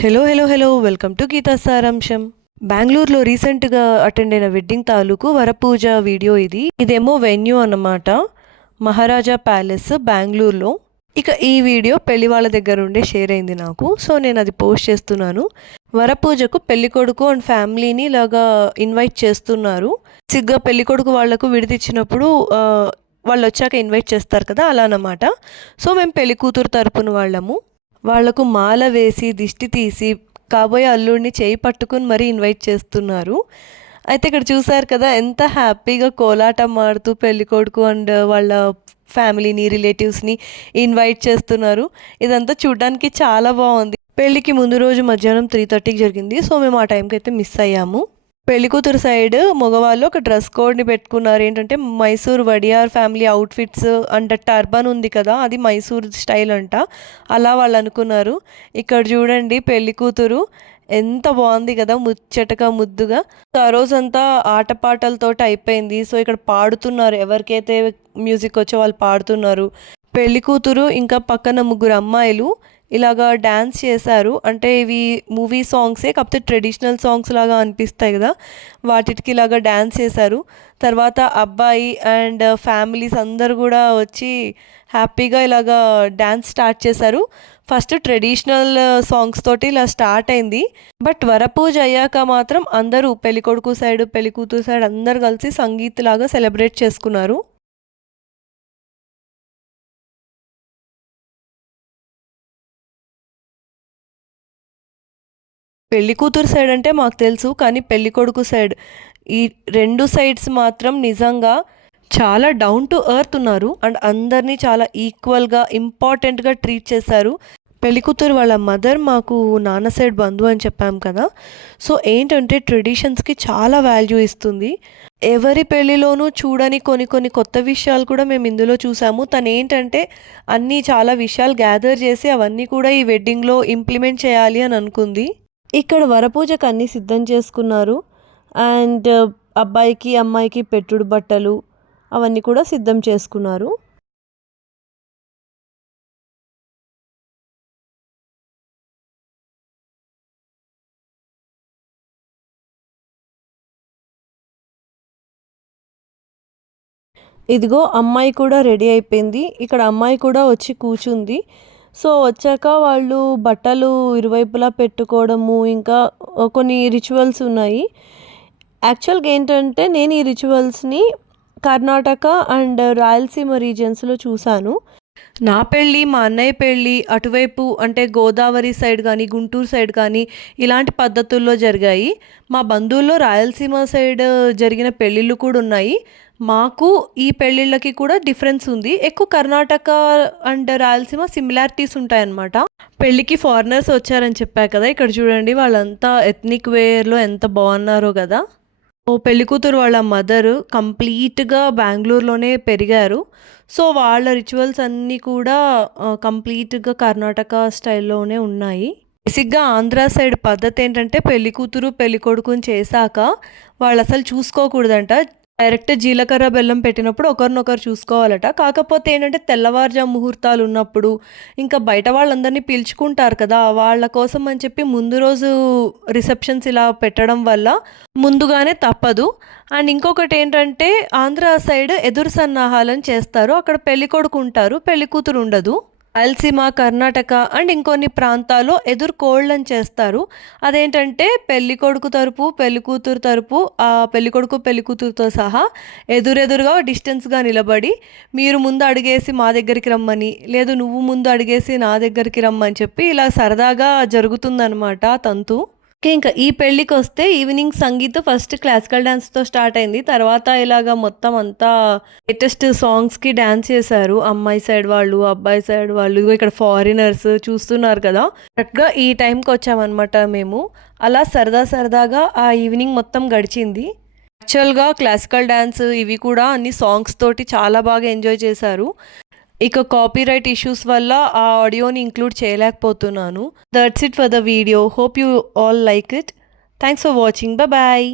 Hello hello hello welcome to Geetha సారాంశం బెంగళూరులో రీసెంట్గా అటెండ్ అయిన వెడ్డింగ్ తాలూకు వరపూజ వీడియో ఇది. ఇదేమో వెన్యూ అన్నమాట. మహారాజా ప్యాలెస్ బెంగళూరులో ఇక ఈ వీడియో పెళ్ళి వాళ్ళ దగ్గర ఉండే షేర్ అయింది నాకు. సో నేను అది పోస్ట్ చేస్తున్నాను. వరపూజకు పెళ్ళి కొడుకు అండ్ ఫ్యామిలీని ఇలాగా ఇన్వైట్ చేస్తున్నారు. సిగ్గా పెళ్ళి కొడుకు వాళ్ళకు విడిదిచ్చినప్పుడు వాళ్ళు వచ్చాక ఇన్వైట్ చేస్తారు కదా అలా అన్నమాట. సో మేము పెళ్ళి కూతురు తరపున వాళ్ళము. వాళ్ళకు మాల వేసి దిష్టి తీసి కాబోయే అల్లుడిని చేయి పట్టుకుని మరీ ఇన్వైట్ చేస్తున్నారు. అయితే ఇక్కడ చూసారు కదా ఎంత హ్యాపీగా కోలాటం ఆడుతూ పెళ్ళికొడుకు అండ్ వాళ్ళ ఫ్యామిలీని రిలేటివ్స్ని ఇన్వైట్ చేస్తున్నారు. ఇదంతా చూడడానికి చాలా బాగుంది. పెళ్ళికి ముందు రోజు మధ్యాహ్నం త్రీ థర్టీకి జరిగింది. సో మేము ఆ టైంకి అయితే మిస్ అయ్యాము. పెళ్ళికూతురు సైడ్ మగవాళ్ళు ఒక డ్రెస్ కోడ్ని పెట్టుకున్నారు. ఏంటంటే Mysore Wadiyar family outfits and turban ఉంది కదా అది మైసూర్ స్టైల్ అంట. అలా వాళ్ళు అనుకున్నారు. ఇక్కడ చూడండి పెళ్ళికూతురు ఎంత బాగుంది కదా ముచ్చటగా ముద్దుగా. సో ఆ రోజంతా ఆటపాటలతో అయిపోయింది. సో ఇక్కడ పాడుతున్నారు. ఎవరికైతే మ్యూజిక్ వచ్చో వాళ్ళు పాడుతున్నారు. పెళ్ళి కూతురు ఇంకా పక్కన ముగ్గురు అమ్మాయిలు ఇలాగా డ్యాన్స్ చేశారు. అంటే ఇవి మూవీ సాంగ్సే కాకపోతే ట్రెడిషనల్ సాంగ్స్ లాగా అనిపిస్తాయి కదా. వాటికి ఇలాగా డ్యాన్స్ చేశారు. తర్వాత అబ్బాయి అండ్ ఫ్యామిలీస్ అందరు కూడా వచ్చి హ్యాపీగా ఇలాగా డ్యాన్స్ స్టార్ట్ చేశారు. ఫస్ట్ ట్రెడిషనల్ సాంగ్స్ తోటి ఇలా స్టార్ట్ అయింది. బట్ వరపూజ అయ్యాక మాత్రం అందరూ పెళ్ళికొడుకు సైడ్ పెళ్ళికూతురు సైడ్ అందరు కలిసి సంగీత్ లాగా సెలబ్రేట్ చేసుకున్నారు. పెళ్ళి కూతురు సైడ్ అంటే మాకు తెలుసు కానీ పెళ్ళి కొడుకు సైడ్ ఈ రెండు సైడ్స్ మాత్రం నిజంగా చాలా డౌన్ టు ఎర్త్ ఉన్నారు. అండ్ అందరినీ చాలా ఈక్వల్గా ఇంపార్టెంట్గా ట్రీట్ చేశారు. పెళ్ళి కూతురు వాళ్ళ మదర్ మాకు నాన్న సైడ్ బంధువు అని చెప్పాం కదా. సో ఏంటంటే ట్రెడిషన్స్కి చాలా వాల్యూ ఇస్తుంది. ఎవరి పెళ్ళిలోనూ చూడని కొన్ని కొన్ని కొత్త విషయాలు కూడా మేము ఇందులో చూసాము. తను ఏంటంటే అన్నీ చాలా విషయాలు గ్యాదర్ చేసి అవన్నీ కూడా ఈ వెడ్డింగ్లో ఇంప్లిమెంట్ చేయాలి అని అనుకుంది. ఇక్కడ వరపూజకు అన్నీ సిద్ధం చేసుకున్నారు. అండ్ uh, అబ్బాయికి అమ్మాయికి పెట్టుడు బట్టలు అవన్నీ కూడా సిద్ధం చేసుకున్నారు. ఇదిగో అమ్మాయి కూడా రెడీ అయిపోయింది. ఇక్కడ అమ్మాయి కూడా వచ్చి కూర్చుంది సో వచ్చాక వాళ్ళు బట్టలు ఇరువైపులా పెట్టుకోవడము ఇంకా కొన్ని రిచువల్స్ ఉన్నాయి. యాక్చువల్గా ఏంటంటే నేను ఈ రిచువల్స్ని కర్ణాటక అండ్ రాయలసీమ రీజన్స్లో చూశాను నా పెళ్ళి మా అన్నయ్య పెళ్ళి అటువైపు అంటే గోదావరి సైడ్ కానీ గుంటూరు సైడ్ కానీ ఇలాంటి పద్ధతుల్లో జరిగాయి. మా బంధువుల్లో రాయలసీమ సైడ్ జరిగిన పెళ్ళిళ్ళు కూడా ఉన్నాయి. మాకు ఈ పెళ్ళిళ్ళకి కూడా డిఫరెన్స్ ఉంది. ఎక్కువ కర్ణాటక అండ్ రాయలసీమ సిమిలారిటీస్ ఉంటాయన్నమాట. పెళ్ళికి ఫారినర్స్ వచ్చారని చెప్పా కదా ఇక్కడ చూడండి వాళ్ళంతా ఎథ్నిక్ వేర్లో ఎంత బాగున్నారో కదా. ఓ పెళ్ళికూతురు వాళ్ళ మదర్ కంప్లీట్గా బెంగళూరులోనే పెరిగారు. సో వాళ్ళ రిచువల్స్ అన్నీ కూడా కంప్లీట్గా కర్ణాటక స్టైల్లోనే ఉన్నాయి. బేసిక్గా ఆంధ్ర సైడ్ పద్ధతి ఏంటంటే పెళ్ళి కూతురు పెళ్ళి కొడుకుని చేశాక వాళ్ళు అసలు చూసుకోకూడదంట. డైరెక్ట్ జీలకర్ర బెల్లం పెట్టినప్పుడు ఒకరినొకరు చూసుకోవాలట. కాకపోతే ఏంటంటే తెల్లవారుజాము ముహూర్తాలు ఉన్నప్పుడు ఇంకా బయట వాళ్ళందరినీ పిలుచుకుంటారు కదా వాళ్ళ కోసం అని చెప్పి ముందు రోజు రిసెప్షన్స్ ఇలా పెట్టడం వల్ల ముందుగానే తప్పదు. అండ్ ఇంకొకటి ఏంటంటే ఆంధ్ర సైడ్ ఎదురు సన్నాహాలను చేస్తారు. అక్కడ పెళ్ళికొడుకు ఉంటారు పెళ్ళికూతురు ఉండదు. అల్సీమ కర్ణాటక అండ్ ఇంకొన్ని ప్రాంతాల్లో ఎదురు కోళ్ళని చేస్తారు. అదేంటంటే పెళ్ళి కొడుకు తరపు పెళ్ళి కూతురు తరపు ఆ పెళ్ళి కొడుకు పెళ్ళి కూతురుతో సహా ఎదురెదురుగా డిస్టెన్స్గా నిలబడి మీరు ముందు అడిగేసి మా దగ్గరికి రమ్మని లేదు నువ్వు ముందు అడిగేసి నా దగ్గరికి రమ్మని చెప్పి ఇలా సరదాగా జరుగుతుందనమాట తంతు. ఇంకా ఈ పెళ్ళికి వస్తే ఈవినింగ్ సంగీత్ ఫస్ట్ క్లాసికల్ డ్యాన్స్తో స్టార్ట్ అయింది. తర్వాత ఇలాగా మొత్తం అంతా లేటెస్ట్ సాంగ్స్కి డ్యాన్స్ చేశారు. అమ్మాయి సైడ్ వాళ్ళు అబ్బాయి సైడ్ వాళ్ళు ఇక్కడ ఫారినర్స్ చూస్తున్నారు కదా. కరెక్ట్గా ఈ టైంకి వచ్చామన్నమాట మేము. అలా సరదా సరదాగా ఆ ఈవినింగ్ మొత్తం గడిచింది. యాక్చువల్గా క్లాసికల్ డ్యాన్స్ ఇవి కూడా అన్ని సాంగ్స్ తోటి చాలా బాగా ఎంజాయ్ చేశారు. ఇక కాపీరైట్ ఇష్యూస్ వల్ల ఆ ఆడియోని ఇంక్లూడ్ చేయలేకపోతున్నాను. That's it for the video hope you all like it thanks for watching bye